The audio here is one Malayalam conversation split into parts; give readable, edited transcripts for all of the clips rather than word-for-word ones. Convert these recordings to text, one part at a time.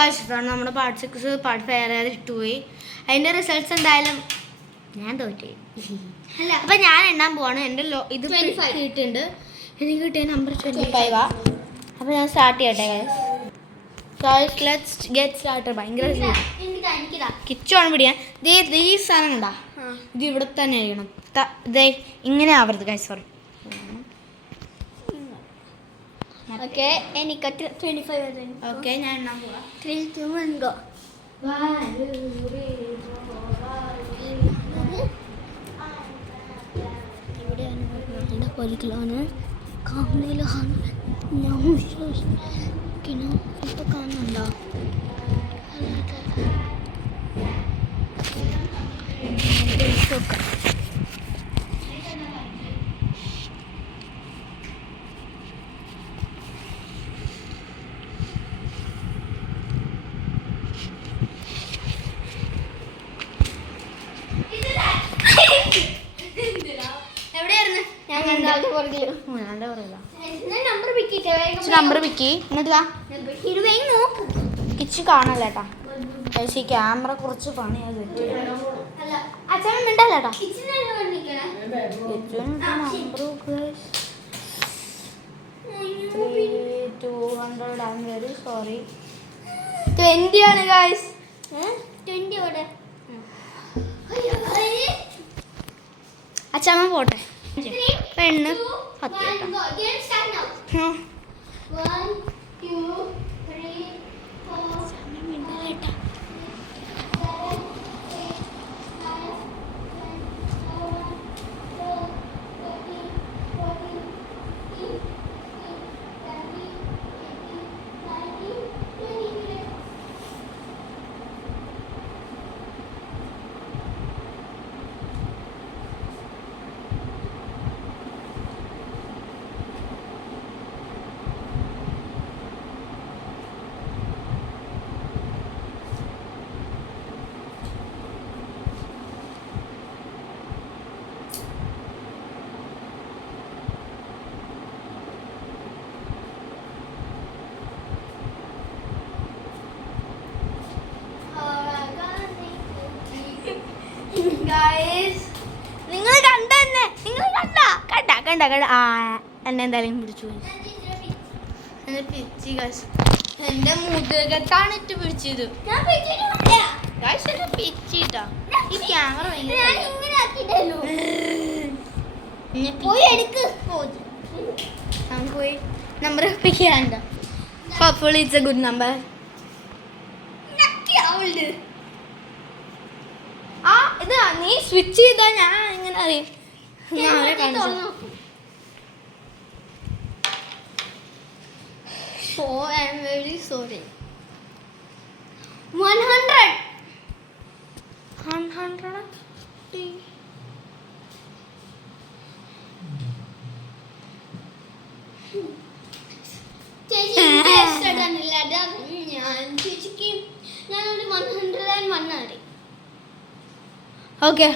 ഗായ്സ് നമ്മുടെ പാർട്ട് 6 പാർട്ട് 5 അറിയാതെ ഇട്ടുപോയി. അതിൻ്റെ റിസൾട്ട്സ് എന്തായാലും ഞാൻ തോറ്റു. അല്ല അപ്പം ഞാൻ എണ്ണാൻ പോവാണ്. എൻ്റെ ഇത് 25 കിട്ടിയിട്ടുണ്ട്. എനിക്ക് കിട്ടിയ നമ്പർ 25 അപ്പോൾ ഞാൻ സ്റ്റാർട്ട് ചെയ്യട്ടെ ഗായ്സ്. Let's get started. ഭയങ്കര കിച്ചാണ് പിടിയാൻ. ഈ സാധനം കണ്ടാ, ഇത് ഇവിടെ തന്നെ ആയിരിക്കണം. ഇതേ ഇങ്ങനെ ആവരുത് ഗായ്സ്. സോറി. ഓക്കെ എനിക്ക് 25. ഓക്കെ ഞാൻ എണ്ണാൻ പോവാം. 3, 2, 1 go. ഇവിടെയാണ് നമ്മുടെ കോഴികളാണ് കാണുന്നതിലാണ് ഞാൻ വിശ്വസിക്കണം. ഇപ്പോൾ കാണുന്നുണ്ടോ? നമ്പർ പിക്കി എന്നിട്ട് കിച്ച് കാണല്ലേട്ടാ. ഈ ക്യാമറ കുറച്ച് പണിയത് അച്ഛൻ മിണ്ടല്ലേട്ടാ. സോറി 20 ആണ് ഗായ്സ്. 20 ഓടെ അച്ഛമ്മ പോട്ടെ. പെണ്ണ് 10. 1, 2, 3, 4. നിങ്ങൾ കണ്ടെന്നെ, നിങ്ങൾ കണ്ട ആ എന്നെ എന്തായാലും പിടിച്ചു പോയി. എന്നെ പിച്ചി ഗായ്സ്. എൻ്റെ മുതുകത്താണ് ഇട്ട് പിടിച്ചത് ഗായ്സ്. എന്നെ പിച്ചിട്ടാ ഈ ക്യാമറ പോയി. നമ്പർ പിക്കാണ്ട. Hopefully it's a good number. ആ ഇത് നീ സ്വിച്ച് ചെയ്താ ഞാൻ ഇങ്ങനെ അറിയും. ഞാൻ അവരെ കാണിച്ചു. So I am very sorry. 100. 100. ചേച്ചി ഇഷ്ടമില്ല. ഞാൻ ചേച്ചിക്ക് ഞാനൊരു 101 അറിയും. ഓക്കെ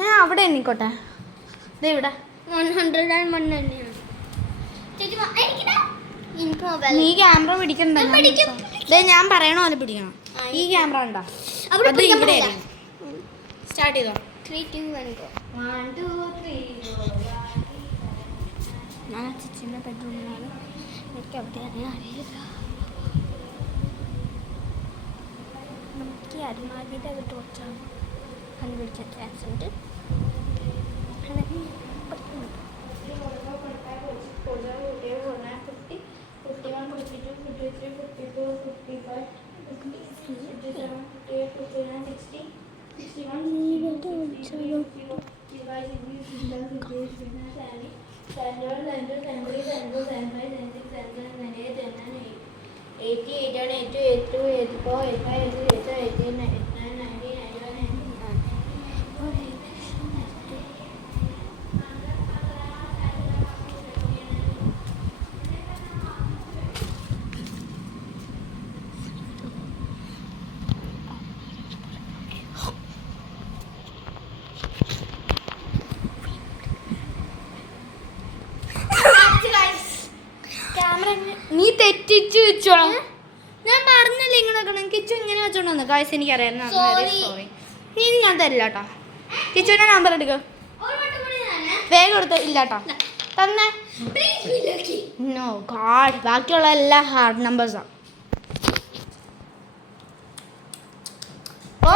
ഞാൻ അവിടെ നിൽക്കോട്ടെ. ഇത് ഇവിടെ 101 തന്നെയാണ്. ചേച്ചി എനിക്ക് മൊബൈൽ നീ ക്യാമറ പിടിക്കണ്ട. ഞാൻ പറയണ പോലെ പിടിക്കണം. ഈ ക്യാമറ ഉണ്ടോ അത് ഇവിടെ സ്റ്റാർട്ട് ചെയ്തോ. 3, 2, 1 go. 1, 2, 3 ഞാൻ ചേച്ചിൻ്റെ ബെഡ്റൂമിലാണ്. എനിക്ക് അവിടെയാണ് അറിയില്ല. നമുക്ക് അരുമാതിയുടെ വിട്ട് കുറച്ചാണ് കണ്ടുപിടിക്കാൻ ചാൻസ് ഉണ്ട്. നീ തെറ്റിച്ചു വെച്ചോളാം. ഞാൻ പറഞ്ഞല്ലേ ഇങ്ങളൊക്കെ എനിക്ക് കിച്ചു ഇങ്ങനെ വെച്ചോണ്ട് വന്നു ഗായ്സ്, എനിക്കറിയാം. സോറി, ഇനി ഞാൻ തരില്ല കേട്ടോ. കിച്ചുവിന്റെ നമ്പർ എടുക്ക, വേഗം എടുത്ത്. ഇല്ല കേട്ടോ, തന്നെ. നോ ഗാഡ്, ബാക്കിയുള്ള എല്ലാ ഹാർഡ് നമ്പേഴ്സാണ്. ഓ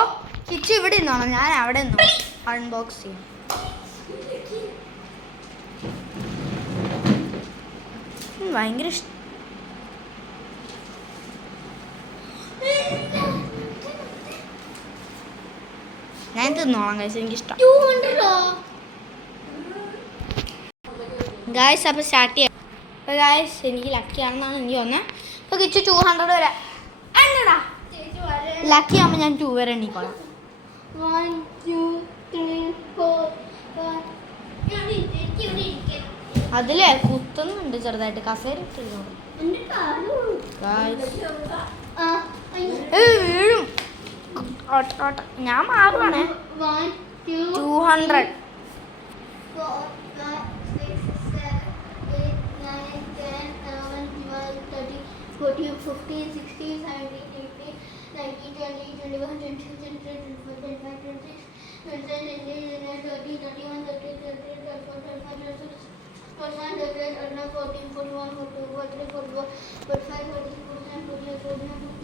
കിച്ചു ഇവിടെ നിന്നോണം, ഞാൻ അവിടെ നിന്നോ അൺബോക്സ് ചെയ്യും. ഭയങ്കര ഇഷ്ടം. ഞാൻ തിന്നോളാം ഗൈസ്, എനിക്കിഷ്ടം. ഗായ്സ് അപ്പോൾ സ്റ്റാർട്ട് ചെയ്യാം. അപ്പോൾ ഗായ്സ് എനിക്ക് ലക്കി ആണെന്നാണ് എനിക്ക് തോന്നുന്നത്. അപ്പോൾ കിച്ചു 200 വരെ എന്നടാ ലക്കി ആകുമ്പോൾ ഞാൻ 2 വരെ എണ്ണിക്കോളാം. 1 2 3 4 5. അതിലേ കുത്തുന്നുണ്ട് ചെറുതായിട്ട്, കസേര ഇട്ടിരുന്നു. വീഴും. ഞാൻ മാറുവാണേ. 200. 40 50 60 70 80 90 20 21 22 23 24 25 26 27 28 29 30 31 32 33 34 35 41 42 43 44 45 46 47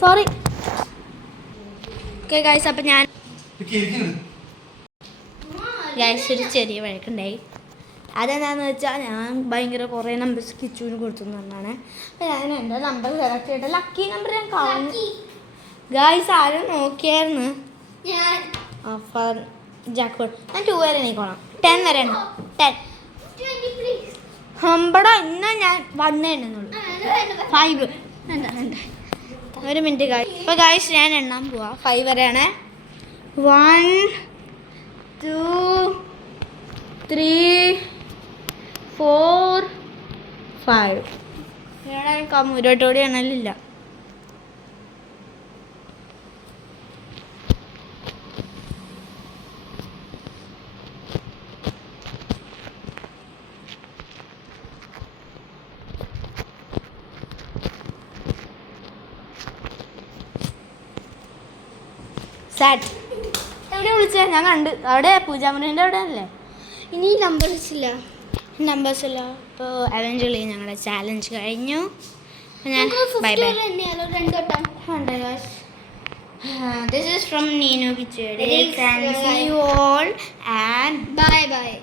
സോറി. ഓക്കെ ഗൈസ്, അപ്പം ഞാൻ ഗൈസ് ഒരു ചെറിയ വഴക്കുണ്ടായി. അതെന്താണെന്ന് വെച്ചാൽ ഞാൻ ഭയങ്കര കുറേ നമ്പേഴ്സ് കിച്ചുവിന് കൊടുത്തു എന്നാണ്. അപ്പം ഞാൻ എൻ്റെ നമ്പർ സെലക്ട് ചെയ്തിട്ട് ലക്കി നമ്പർ ഞാൻ കളഞ്ഞു. ഗൈസ് ആരും നോക്കിയായിരുന്നു. ജാക്ക്പോട്ട് ഞാൻ 2 വരെ എണീക്കോളാം. 10 വരെ ഉണ്ട്. 10 ഹമ്പട ഇന്നാ ഞാൻ വന്നേ എണ്ണുന്നുള്ളൂ. 5. എന്താ ഒരു മിനിറ്റ് ഗായ്സ്. ഇപ്പോൾ ഗായ്സ് ഞാൻ എണ്ണാൻ പോവാം. 5 വരെയാണ്. 1 2 3 4 5. ഇവിടെ കമ്മൂരോട്ടോടി എണ്ണലില്ല. Set. എവിടെ വിളിച്ചേ? ഞാൻ കണ്ട് അവിടെ പൂജാമുറിൻ്റെ അവിടെ അല്ലേ? ഇനി നമ്പേഴ്സ് ഇല്ല. നമ്പേഴ്സ് ഇല്ല. അപ്പോൾ അവഞ്ചുള്ളി ഞങ്ങളുടെ ചാലഞ്ച് കഴിഞ്ഞു. അപ്പോൾ ഞാൻ bye bye. This is from Nino Kichedi. See you all and bye bye.